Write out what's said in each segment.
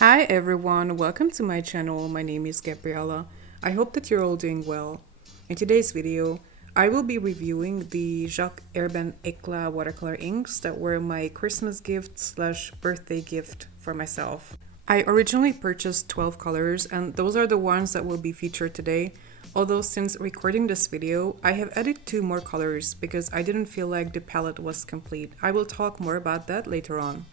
Hi everyone, welcome to my channel. My name is Gabriella. I hope that you're all doing well. In today's video, I will be reviewing the Jacques Herbin Éclats watercolor inks that were my Christmas gift slash birthday gift for myself. I originally purchased 12 colors and those are the ones that will be featured today. Although since recording this video, I have added 2 more colors because I didn't feel like the palette was complete. I will talk more about that later on.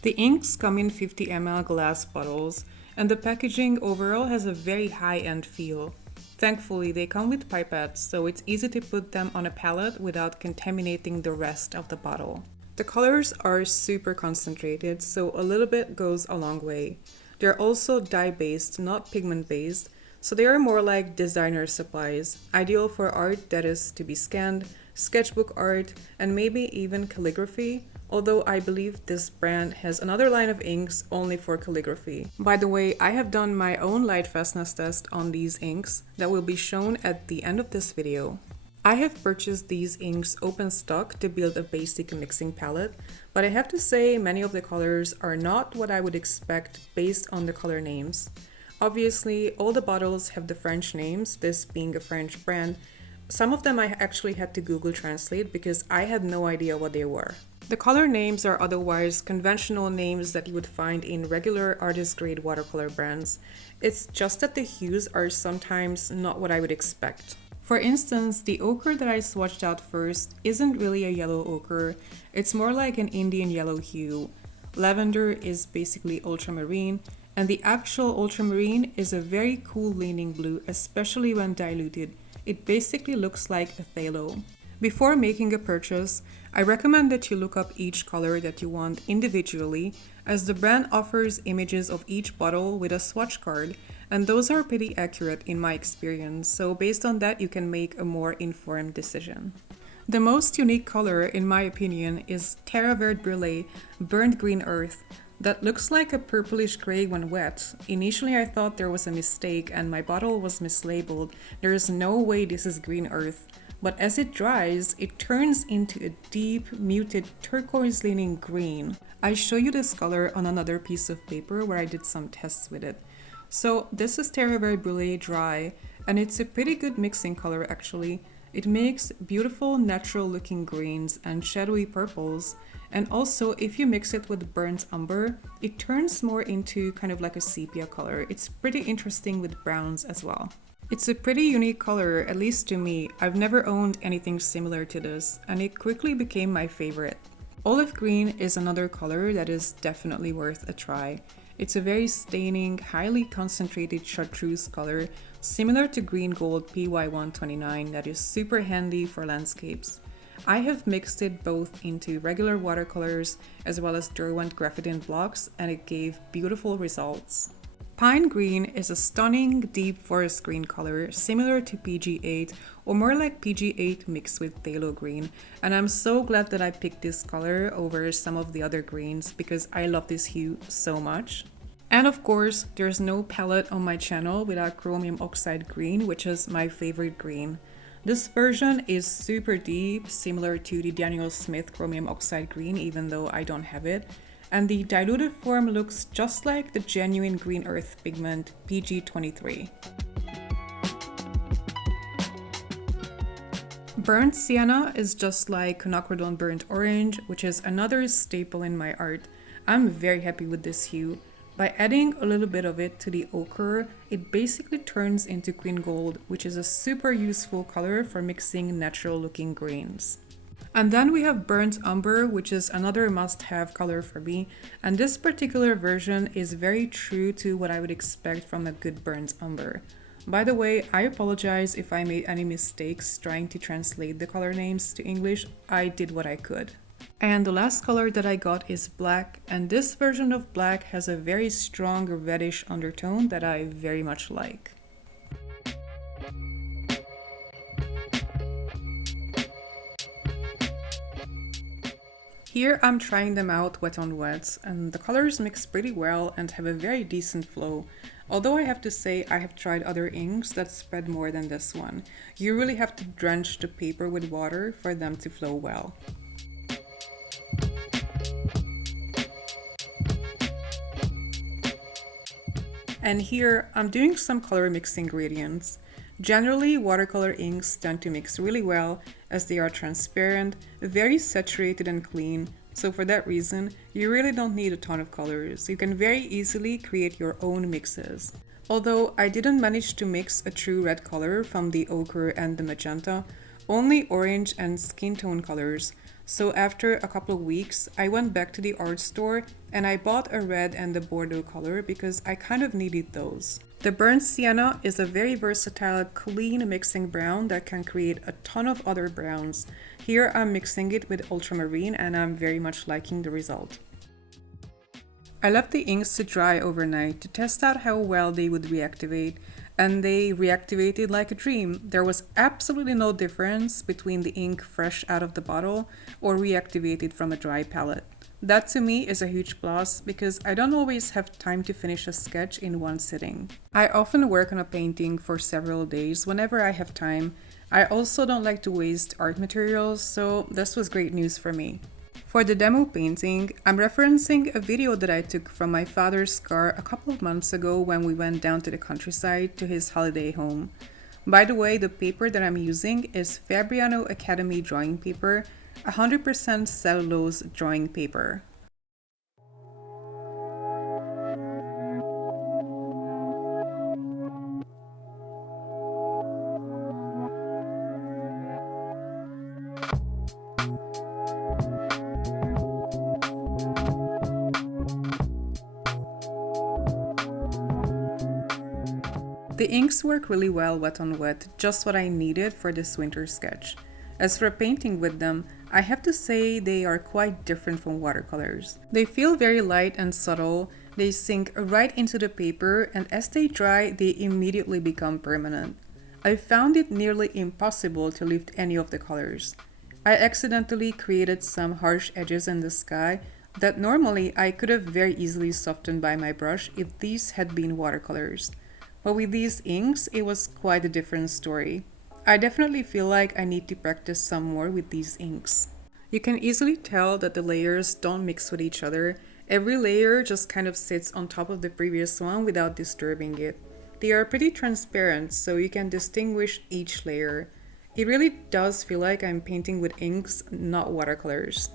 The inks come in 50 ml glass bottles, and the packaging overall has a very high-end feel. Thankfully, they come with pipettes, so it's easy to put them on a palette without contaminating the rest of the bottle. The colors are super concentrated, so a little bit goes a long way. They're also dye-based, not pigment-based, so they are more like designer supplies, ideal for art that is to be scanned, sketchbook art, and maybe even calligraphy, although I believe this brand has another line of inks only for calligraphy. By the way, I have done my own Lightfastness test on these inks that will be shown at the end of this video. I have purchased these inks open stock to build a basic mixing palette, but I have to say many of the colors are not what I would expect based on the color names. Obviously, all the bottles have the French names, this being a French brand. Some of them I actually had to Google Translate because I had no idea what they were. The color names are otherwise conventional names that you would find in regular artist-grade watercolor brands. It's just that the hues are sometimes not what I would expect. For instance, the ochre that I swatched out first isn't really a yellow ochre, it's more like an Indian yellow hue. Lavender is basically ultramarine, and the actual ultramarine is a very cool leaning blue, especially when diluted. It basically looks like a phthalo. Before making a purchase, I recommend that you look up each color that you want individually, as the brand offers images of each bottle with a swatch card, and those are pretty accurate in my experience, so based on that you can make a more informed decision. The most unique color, in my opinion, is Terra Verde Brûlée Burnt Green Earth. That looks like a purplish gray when wet. Initially I thought there was a mistake and my bottle was mislabeled. There is no way this is green earth. But as it dries, it turns into a deep, muted turquoise-leaning green. I show you this color on another piece of paper where I did some tests with it. So this is Terra Verde Brûlée Dry, and it's a pretty good mixing color actually. It makes beautiful natural looking greens and shadowy purples, and also if you mix it with burnt umber, it turns more into kind of like a sepia color. It's pretty interesting with browns as well. It's a pretty unique color, at least to me. I've never owned anything similar to this, and it quickly became my favorite. Olive green is another color that is definitely worth a try. It's a very staining, highly concentrated chartreuse color, similar to green gold PY129 that is super handy for landscapes. I have mixed it both into regular watercolors as well as Derwent Graphite blocks, and it gave beautiful results. Pine green is a stunning deep forest green color similar to PG8 or more like PG8 mixed with phthalo green, and I'm so glad that I picked this color over some of the other greens because I love this hue so much. And of course, there's no palette on my channel without chromium oxide green, which is my favorite green. This version is super deep, similar to the Daniel Smith chromium oxide green, even though I don't have it. And the diluted form looks just like the genuine green earth pigment PG23. Burnt sienna is just like quinacridone burnt orange, which is another staple in my art. I'm very happy with this hue. By adding a little bit of it to the ochre, it basically turns into green gold, which is a super useful color for mixing natural looking greens. And then we have burnt umber, which is another must-have color for me, and this particular version is very true to what I would expect from a good burnt umber. By the way, I apologize if I made any mistakes trying to translate the color names to English. I did what I could. And the last color that I got is black, and this version of black has a very strong reddish undertone that I very much like. Here I'm trying them out wet on wet, and the colors mix pretty well and have a very decent flow. Although I have to say I have tried other inks that spread more than this one. You really have to drench the paper with water for them to flow well. And here I'm doing some color mixing gradients. Generally, watercolor inks tend to mix really well as they are transparent, very saturated and clean, so for that reason, you really don't need a ton of colors. You can very easily create your own mixes. Although I didn't manage to mix a true red color from the ochre and the magenta, only orange and skin tone colors. So after a couple of weeks, I went back to the art store and I bought a red and a Bordeaux color because I kind of needed those. The burnt sienna is a very versatile, clean mixing brown that can create a ton of other browns. Here I'm mixing it with ultramarine and I'm very much liking the result. I left the inks to dry overnight to test out how well they would reactivate, and they reactivated like a dream. There was absolutely no difference between the ink fresh out of the bottle or reactivated from a dry palette. That to me is a huge plus because I don't always have time to finish a sketch in one sitting. I often work on a painting for several days whenever I have time. I also don't like to waste art materials, so this was great news for me. For the demo painting, I'm referencing a video that I took from my father's car a couple of months ago when we went down to the countryside to his holiday home. By the way, the paper that I'm using is Fabriano Academy drawing paper, 100% cellulose drawing paper. The inks work really well wet on wet, just what I needed for this winter sketch. As for painting with them, I have to say they are quite different from watercolors. They feel very light and subtle, they sink right into the paper, and as they dry, they immediately become permanent. I found it nearly impossible to lift any of the colors. I accidentally created some harsh edges in the sky that normally I could have very easily softened by my brush if these had been watercolors. But with these inks, it was quite a different story. I definitely feel like I need to practice some more with these inks. You can easily tell that the layers don't mix with each other. Every layer just kind of sits on top of the previous one without disturbing it. They are pretty transparent, so you can distinguish each layer. It really does feel like I'm painting with inks, not watercolors.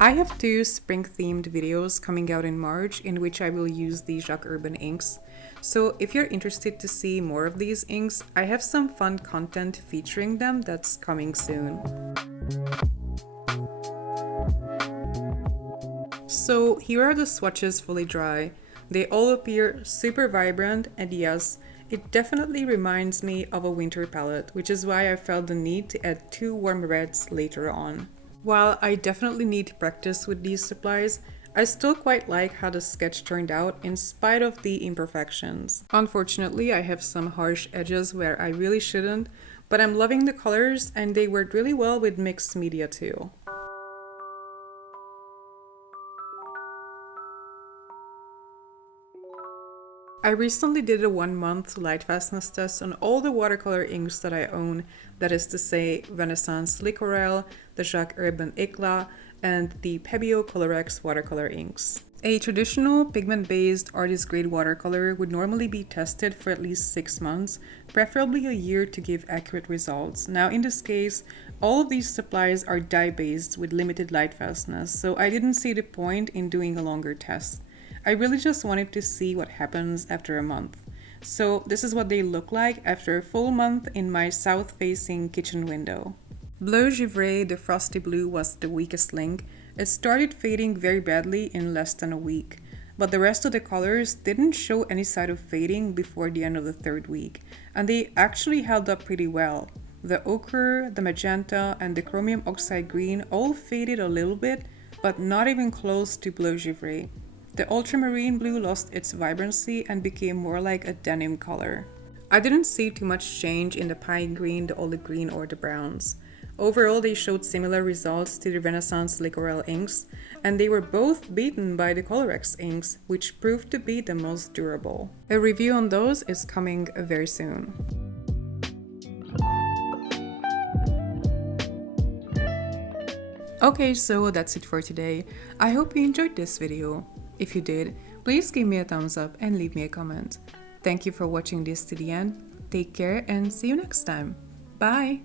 I have 2 spring-themed videos coming out in March in which I will use the Jacques Herbin inks. So if you're interested to see more of these inks, I have some fun content featuring them that's coming soon. So here are the swatches fully dry. They all appear super vibrant, and yes, it definitely reminds me of a winter palette, which is why I felt the need to add 2 warm reds later on. While I definitely need to practice with these supplies, I still quite like how the sketch turned out in spite of the imperfections. Unfortunately, I have some harsh edges where I really shouldn't, but I'm loving the colors and they worked really well with mixed media too. I recently did a 1-month Lightfastness test on all the watercolor inks that I own, that is to say Renaissance Liquorel, the Jacques Herbin Éclats, and the Pebeo Colorex watercolor inks. A traditional pigment-based artist-grade watercolor would normally be tested for at least 6 months, preferably a year to give accurate results. Now in this case, all of these supplies are dye-based with limited lightfastness, so I didn't see the point in doing a longer test. I really just wanted to see what happens after a month. So this is what they look like after a full month in my south-facing kitchen window. Bleu Givray, the frosty blue, was the weakest link. It started fading very badly in less than a week, but the rest of the colors didn't show any sign of fading before the end of the 3rd week, and they actually held up pretty well. The ochre, the magenta, and the chromium oxide green all faded a little bit, but not even close to Bleu Givray. The ultramarine blue lost its vibrancy and became more like a denim color. I didn't see too much change in the pine green, the olive green, or the browns. Overall, they showed similar results to the Renaissance Liquorel inks, and they were both beaten by the Colorex inks, which proved to be the most durable. A review on those is coming very soon. Okay, so that's it for today. I hope you enjoyed this video. If you did, please give me a thumbs up and leave me a comment. Thank you for watching this to the end. Take care and see you next time. Bye!